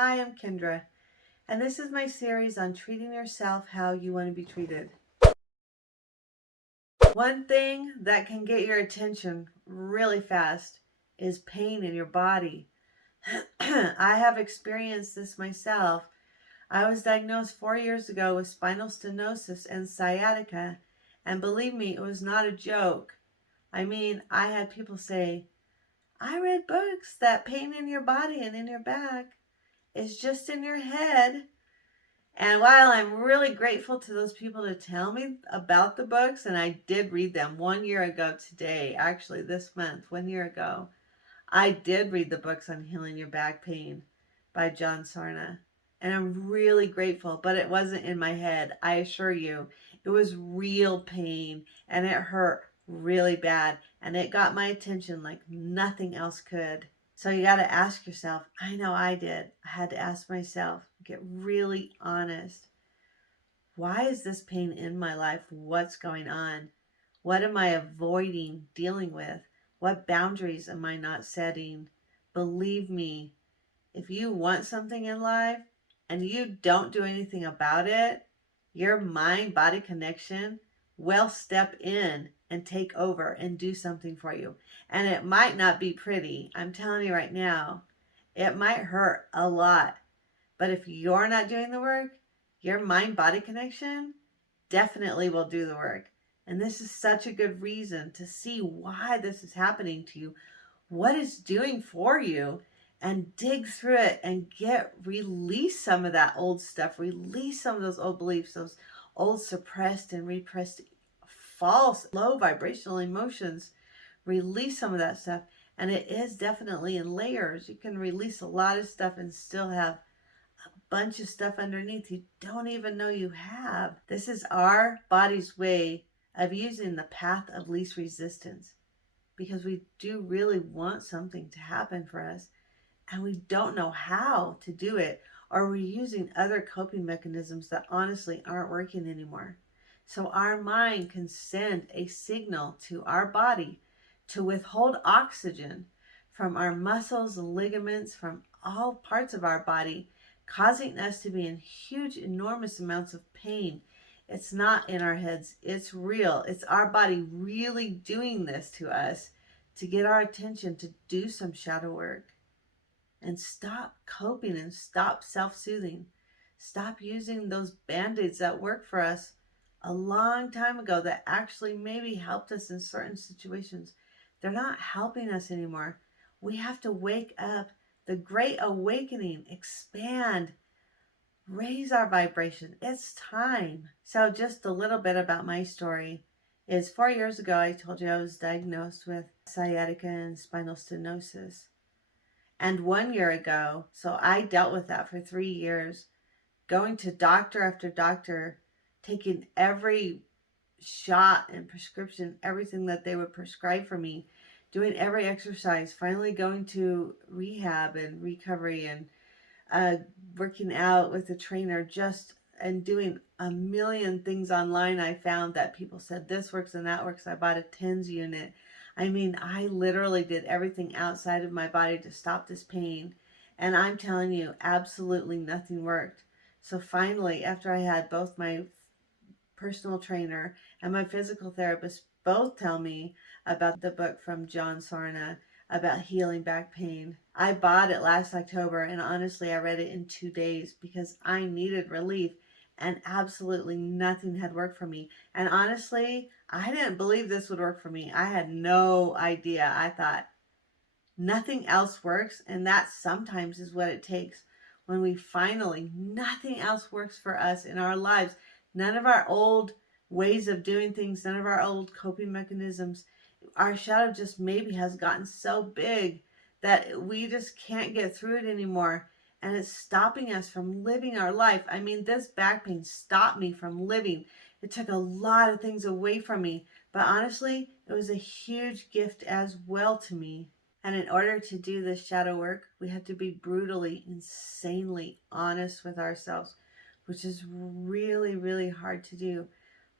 Hi, I'm Kendra, and this is my series on treating yourself how you want to be treated. One thing that can get your attention really fast is pain in your body. I have experienced this myself. I was diagnosed 4 years ago with spinal stenosis and sciatica, and believe me, it was not a joke. I mean, I had people say, I read books that pain in your body and in your back is just in your head. And while I'm really grateful to those people to tell me about the books, and I did read them 1 year ago today, actually this month, 1 year ago, I did read the books on healing your back pain by John Sarno. And I'm really grateful, but it wasn't in my head. I assure you, it was real pain and it hurt really bad. And it got my attention like nothing else could. So you got to ask yourself, I know I did. I had to ask myself, get really honest. Why is this pain in my life? What's going on? What am I avoiding dealing with? What boundaries am I not setting? Believe me, if you want something in life and you don't do anything about it, your mind-body connection will step in and take over and do something for you. And it might not be pretty. I'm telling you right now, it might hurt a lot. But if you're not doing the work, your mind-body connection definitely will do the work. And this is such a good reason to see why this is happening to you, what it's doing for you, and dig through it and release some of that old stuff, release some of those old beliefs, those old suppressed and repressed false low vibrational emotions. Release some of that stuff. And it is definitely in layers. You can release a lot of stuff and still have a bunch of stuff underneath you don't even know you have. This is our body's way of using the path of least resistance, because we do really want something to happen for us and we don't know how to do it, or we're using other coping mechanisms that honestly aren't working anymore. So our mind can send a signal to our body to withhold oxygen from our muscles and ligaments, from all parts of our body, causing us to be in huge, enormous amounts of pain. It's not in our heads. It's real. It's our body really doing this to us to get our attention to do some shadow work and stop coping and stop self-soothing. Stop using those band-aids that worked for us a long time ago that actually maybe helped us in certain situations. They're not helping us anymore. We have to wake up. The Great Awakening, expand, raise our vibration. It's time. So just a little bit about my story is 4 years ago, I told you I was diagnosed with sciatica and spinal stenosis. And 1 year ago, so I dealt with that for 3 years, going to doctor after doctor, taking every shot and prescription, everything that they would prescribe for me, doing every exercise, finally going to rehab and recovery and working out with a trainer, and doing a million things online. I found that people said this works and that works. I bought a TENS unit. I mean, I literally did everything outside of my body to stop this pain. And I'm telling you, absolutely nothing worked. So finally, after I had both my personal trainer and my physical therapist both tell me about the book from John Sarno about healing back pain, I bought it last October, and honestly, I read it in 2 days because I needed relief, and absolutely nothing had worked for me. And honestly, I didn't believe this would work for me. I had no idea. I thought nothing else works, and that sometimes is what it takes. When we finally, nothing else works for us in our lives. None of our old ways of doing things, none of our old coping mechanisms. Our shadow just maybe has gotten so big that we just can't get through it anymore. And it's stopping us from living our life. I mean, this back pain stopped me from living. It took a lot of things away from me. But honestly, it was a huge gift as well to me. And in order to do this shadow work, we have to be brutally, insanely honest with ourselves, which is really, really hard to do.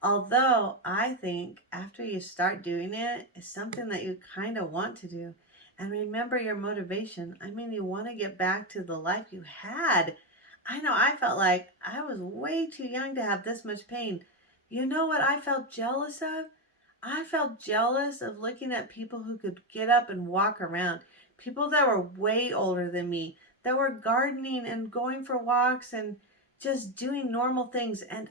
Although I think after you start doing it, it's something that you kind of want to do. and remember your motivation. I mean, you want to get back to the life you had. I know I felt like I was way too young to have this much pain. You know what I felt jealous of? I felt jealous of looking at people who could get up and walk around. People that were way older than me, that were gardening and going for walks and just doing normal things. And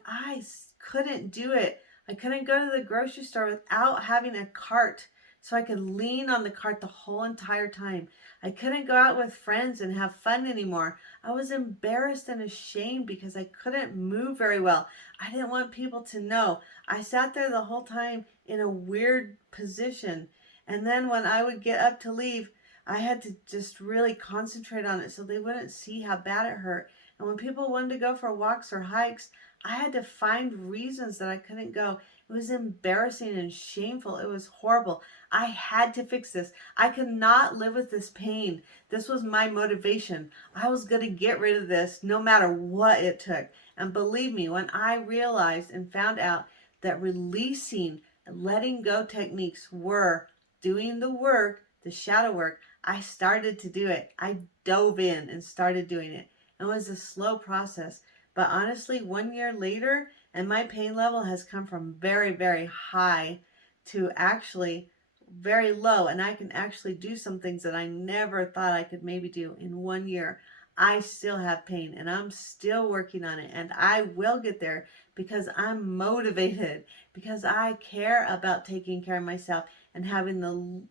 couldn't do it. I couldn't go to the grocery store without having a cart so I could lean on the cart the whole entire time. I couldn't go out with friends and have fun anymore. I was embarrassed and ashamed because I couldn't move very well. I didn't want people to know. I sat there the whole time in a weird position. And then when I would get up to leave, I had to just really concentrate on it so they wouldn't see how bad it hurt. And when people wanted to go for walks or hikes, I had to find reasons that I couldn't go. It was embarrassing and shameful. It was horrible. I had to fix this. I could not live with this pain. This was my motivation. I was going to get rid of this no matter what it took. And believe me, when I realized and found out that releasing and letting go techniques were doing the work, the shadow work, I started to do it. I dove in and started doing it. It was a slow process. But honestly, 1 year later, and my pain level has come from very, very high to actually very low. And I can actually do some things that I never thought I could maybe do in 1 year. I still have pain and I'm still working on it. And I will get there because I'm motivated, because I care about taking care of myself and having the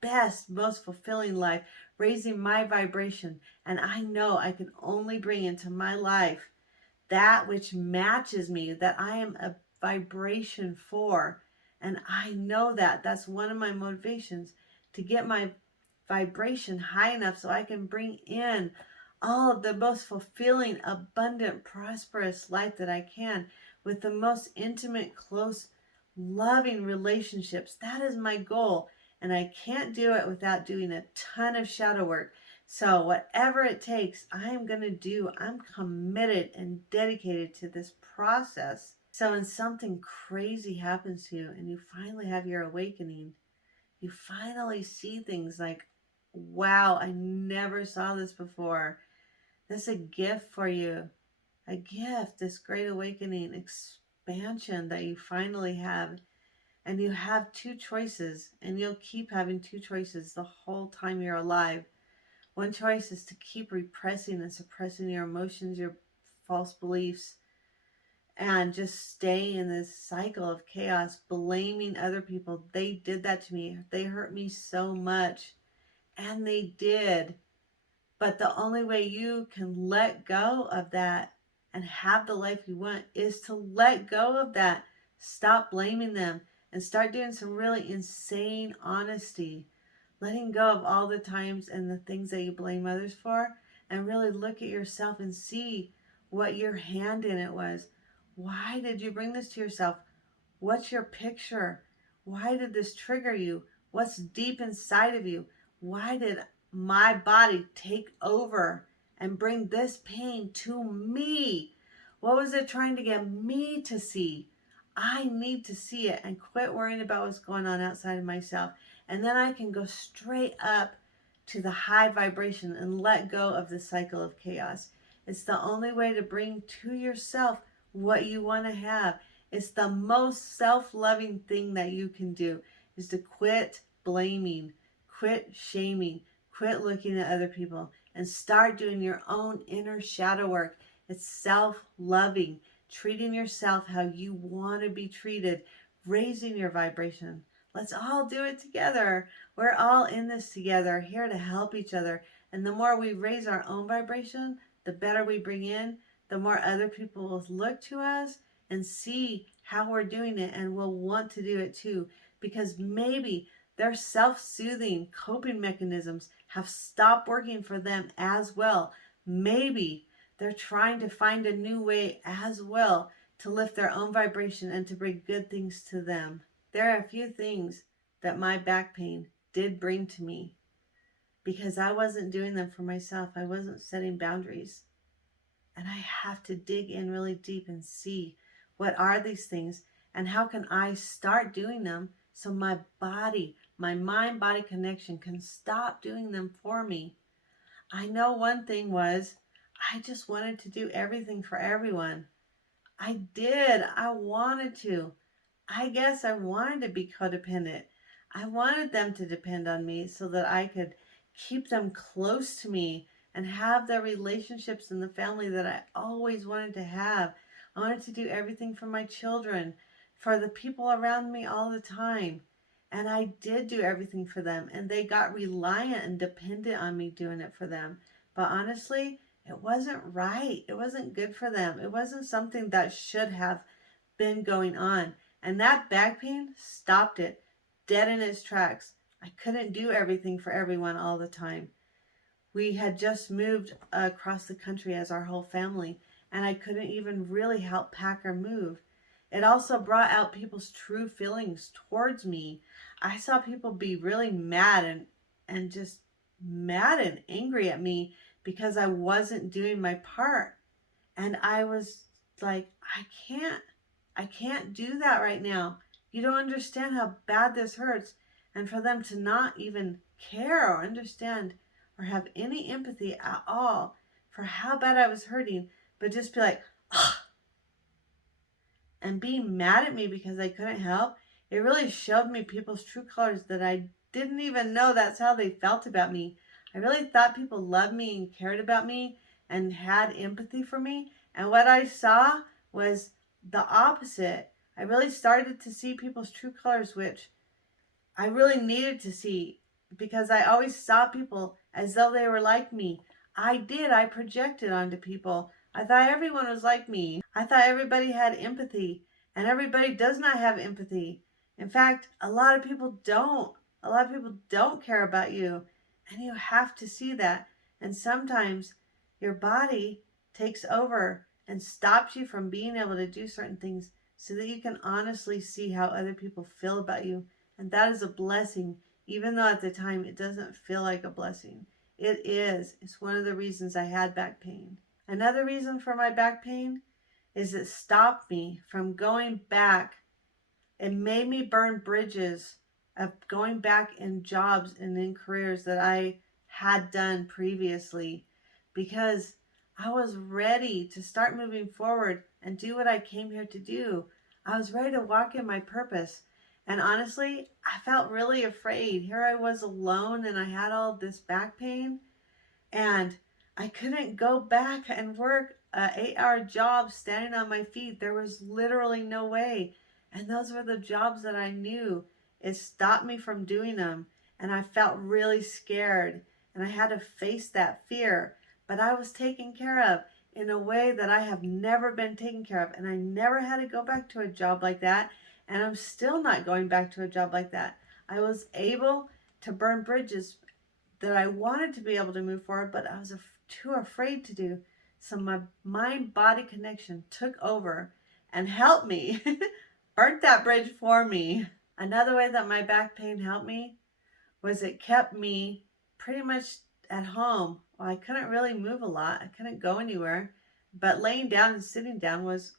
best, most fulfilling life, raising my vibration. And I know I can only bring into my life that which matches me, that I am a vibration for. And I know that. That's one of my motivations, to get my vibration high enough so I can bring in all of the most fulfilling, abundant, prosperous life that I can with the most intimate, close, loving relationships. That is my goal. And I can't do it without doing a ton of shadow work. So whatever it takes, I'm going to do. I'm committed and dedicated to this process. So when something crazy happens to you and you finally have your awakening, you finally see things like, wow, I never saw this before. That's a gift for you. A gift, this great awakening, expansion that you finally have. And you have two choices, and you'll keep having two choices the whole time you're alive. One choice is to keep repressing and suppressing your emotions, your false beliefs, and just stay in this cycle of chaos, blaming other people. They did that to me. They hurt me so much. And they did. But the only way you can let go of that and have the life you want is to let go of that. Stop blaming them and start doing some really insane honesty. Letting go of all the times and the things that you blame others for, and really look at yourself and see what your hand in it was. Why did you bring this to yourself? What's your picture? Why did this trigger you? What's deep inside of you? Why did my body take over and bring this pain to me? What was it trying to get me to see? I need to see it and quit worrying about what's going on outside of myself. And then I can go straight up to the high vibration and let go of the cycle of chaos. It's the only way to bring to yourself what you want to have. It's the most self-loving thing that you can do, is to quit blaming, quit shaming, quit looking at other people, and start doing your own inner shadow work. It's self-loving, treating yourself how you want to be treated, raising your vibration. Let's all do it together. We're all in this together, here to help each other. And the more we raise our own vibration, the better we bring in, the more other people will look to us and see how we're doing it and will want to do it too. Because maybe their self-soothing coping mechanisms have stopped working for them as well. Maybe they're trying to find a new way as well to lift their own vibration and to bring good things to them. There are a few things that my back pain did bring to me because I wasn't doing them for myself. I wasn't setting boundaries. And I have to dig in really deep and see, what are these things and how can I start doing them so my body my mind-body connection can stop doing them for me. I know one thing was I just wanted to do everything for everyone. I did. I wanted to. I guess I wanted to be codependent. I wanted them to depend on me so that I could keep them close to me and have the relationships in the family that I always wanted to have. I wanted to do everything for my children, for the people around me all the time. And I did do everything for them, and they got reliant and dependent on me doing it for them. But honestly, it wasn't right. It wasn't good for them. It wasn't something that should have been going on. And that back pain stopped it dead in its tracks. I couldn't do everything for everyone all the time. We had just moved across the country as our whole family, and I couldn't even really help pack or move. It also brought out people's true feelings towards me. I saw people be really mad and just mad and angry at me because I wasn't doing my part. And I was like, I can't do that right now. You don't understand how bad this hurts. And for them to not even care or understand or have any empathy at all for how bad I was hurting, but just be like, ugh, and being mad at me because I couldn't help, it really showed me people's true colors that I didn't even know that's how they felt about me. I really thought people loved me and cared about me and had empathy for me. And what I saw was the opposite. I really started to see people's true colors, which I really needed to see because I always saw people as though they were like me. I did. I projected onto people. I thought everyone was like me. I thought everybody had empathy, and everybody does not have empathy. In fact, a lot of people don't. A lot of people don't care about you, and you have to see that. And sometimes your body takes over and stops you from being able to do certain things so that you can honestly see how other people feel about you. And that is a blessing, even though at the time it doesn't feel like a blessing. It is. It's one of the reasons I had back pain. Another reason for my back pain is it stopped me from going back. It made me burn bridges of going back in jobs and in careers that I had done previously because I was ready to start moving forward and do what I came here to do. I was ready to walk in my purpose. And honestly, I felt really afraid. Here I was alone and I had all this back pain and I couldn't go back and work an 8-hour job standing on my feet. There was literally no way. And those were the jobs that I knew. It stopped me from doing them. And I felt really scared. And I had to face that fear. But I was taken care of in a way that I have never been taken care of. And I never had to go back to a job like that. And I'm still not going back to a job like that. I was able to burn bridges that I wanted to be able to move forward, but I was too afraid to do. So my mind-body connection took over and helped me, burnt that bridge for me. Another way that my back pain helped me was it kept me pretty much at home. Well, I couldn't really move a lot. I couldn't go anywhere, but laying down and sitting down was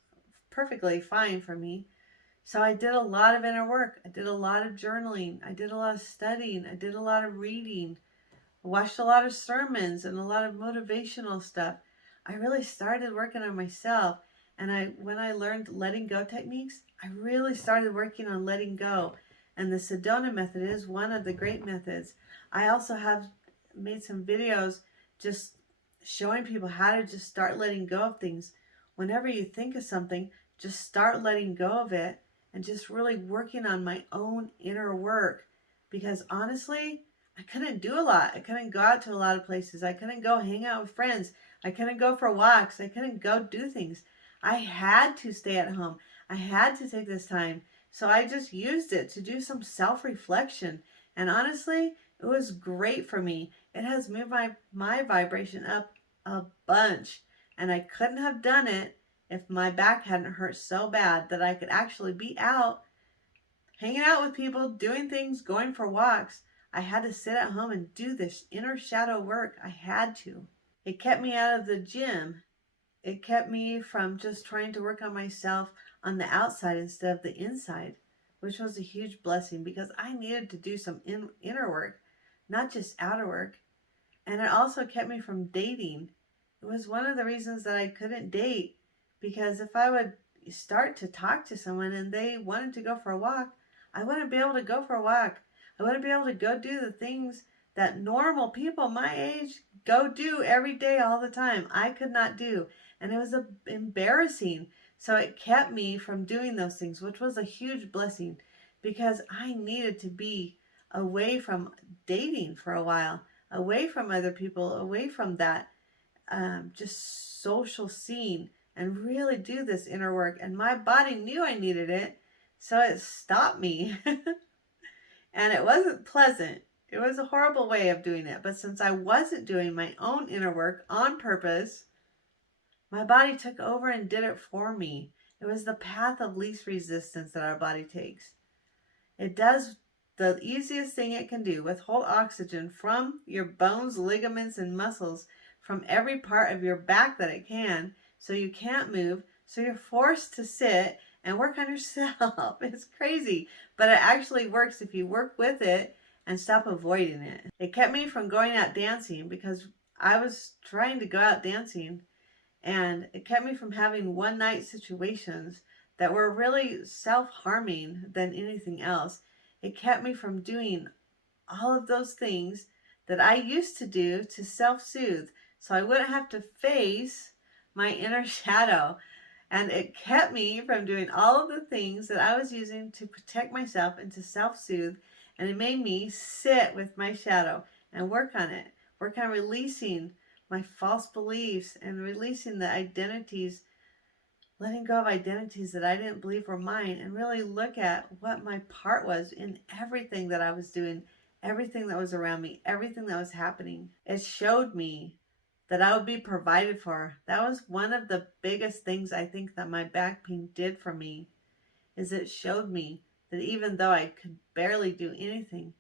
perfectly fine for me. So I did a lot of inner work. I did a lot of journaling. I did a lot of studying. I did a lot of reading. I watched a lot of sermons and a lot of motivational stuff. I really started working on myself. And when I learned letting go techniques, I really started working on letting go. And the Sedona method is one of the great methods. I also have made some videos just showing people how to just start letting go of things. Whenever you think of something, just start letting go of it and just really working on my own inner work. Because honestly, I couldn't do a lot. I couldn't go out to a lot of places. I couldn't go hang out with friends. I couldn't go for walks. I couldn't go do things. I had to stay at home. I had to take this time. So I just used it to do some self-reflection. And honestly, it was great for me. It has moved my vibration up a bunch. And I couldn't have done it if my back hadn't hurt so bad that I could actually be out, hanging out with people, doing things, going for walks. I had to sit at home and do this inner shadow work. I had to. It kept me out of the gym. It kept me from just trying to work on myself on the outside instead of the inside, which was a huge blessing because I needed to do some inner work, not just outer work. And it also kept me from dating. It was one of the reasons that I couldn't date, because if I would start to talk to someone and they wanted to go for a walk, I wouldn't be able to go for a walk. I wouldn't be able to go do the things that normal people my age go do every day all the time. I could not do. And it was embarrassing. So it kept me from doing those things, which was a huge blessing because I needed to be away from dating for a while, away from other people, away from that just social scene, and really do this inner work. And my body knew I needed it, so it stopped me. And it wasn't pleasant. It was a horrible way of doing it. But since I wasn't doing my own inner work on purpose, my body took over and did it for me. It was the path of least resistance that our body takes. It does the easiest thing it can do: withhold oxygen from your bones, ligaments, and muscles, from every part of your back that it can, so you can't move, so you're forced to sit and work on yourself. It's crazy, but it actually works if you work with it and stop avoiding it. It kept me from going out dancing because I was trying to go out dancing, and it kept me from having one night situations that were really self-harming than anything else. It kept me from doing all of those things that I used to do to self-soothe, so I wouldn't have to face my inner shadow. And it kept me from doing all of the things that I was using to protect myself and to self-soothe. And it made me sit with my shadow and work on it, work on releasing my false beliefs and releasing the identities, letting go of identities that I didn't believe were mine, and really look at what my part was in everything that I was doing, everything that was around me, everything that was happening. It showed me that I would be provided for. That was one of the biggest things I think that my back pain did for me, is it showed me that even though I could barely do anything,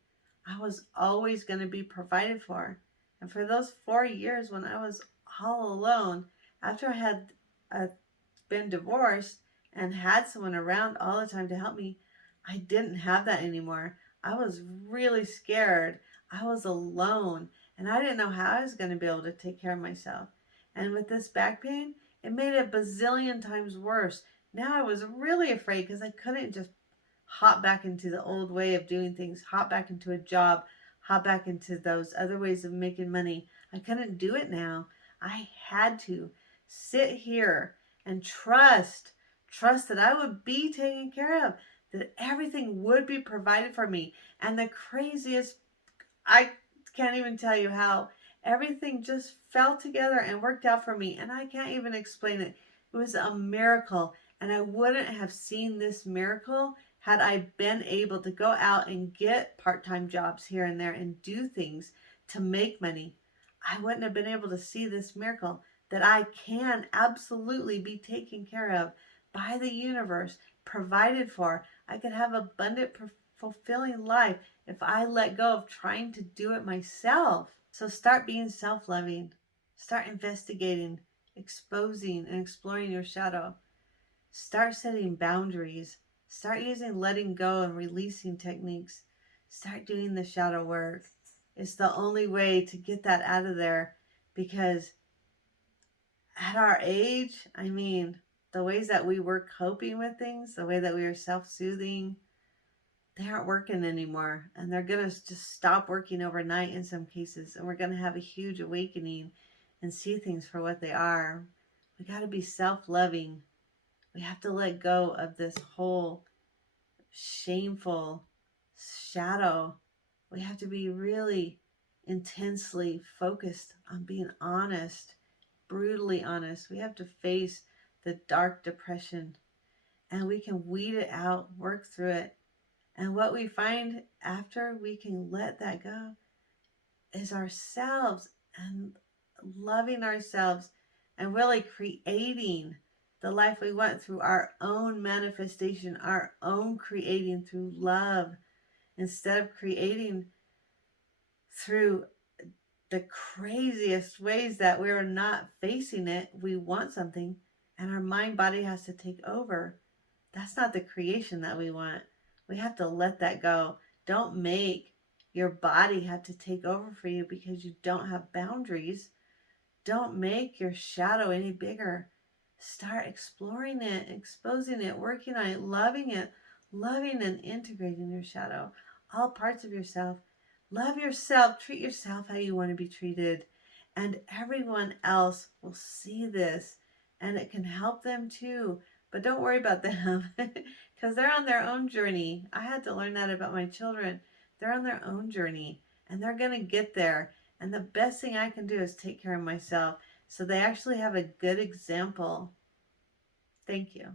I was always going to be provided for. And for those 4 years when I was all alone, after I had been divorced and had someone around all the time to help me, I didn't have that anymore. I was really scared. I was alone, and I didn't know how I was going to be able to take care of myself. And with this back pain, it made it a bazillion times worse. Now I was really afraid because I couldn't just hop back into the old way of doing things, hop back into a job, hop back into those other ways of making money. I couldn't do it now. I had to sit here and trust that I would be taken care of, that everything would be provided for me. And the craziest, I can't even tell you how everything just fell together and worked out for me. And I can't even explain it. It was a miracle. And I wouldn't have seen this miracle had I been able to go out and get part-time jobs here and there and do things to make money. I wouldn't have been able to see this miracle that I can absolutely be taken care of by the universe, provided for. I could have abundant, fulfilling life if I let go of trying to do it myself. So start being self-loving. Start investigating, exposing, and exploring your shadow. Start setting boundaries. Start using letting go and releasing techniques. Start doing the shadow work. It's the only way to get that out of there, because at our age, I mean, the ways that we were coping with things, the way that we were self-soothing, they aren't working anymore. And they're going to just stop working overnight in some cases. And we're going to have a huge awakening and see things for what they are. We got to be self-loving. We have to let go of this whole shameful shadow. We have to be really intensely focused on being honest, brutally honest. We have to face the dark depression, and we can weed it out, work through it. And what we find after we can let that go is ourselves, and loving ourselves, and really creating the life we want through our own manifestation, our own creating through love, instead of creating through the craziest ways that we're not facing it. We want something and our mind body has to take over. That's not the creation that we want. We have to let that go. Don't make your body have to take over for you because you don't have boundaries. Don't make your shadow any bigger. Start exploring it, exposing it, working on it, loving and integrating your shadow, all parts of yourself. Love yourself, treat yourself how you want to be treated. And everyone else will see this and it can help them too. But don't worry about them because they're on their own journey. I had to learn that about my children. They're on their own journey and they're going to get there. And the best thing I can do is take care of myself so they actually have a good example. Thank you.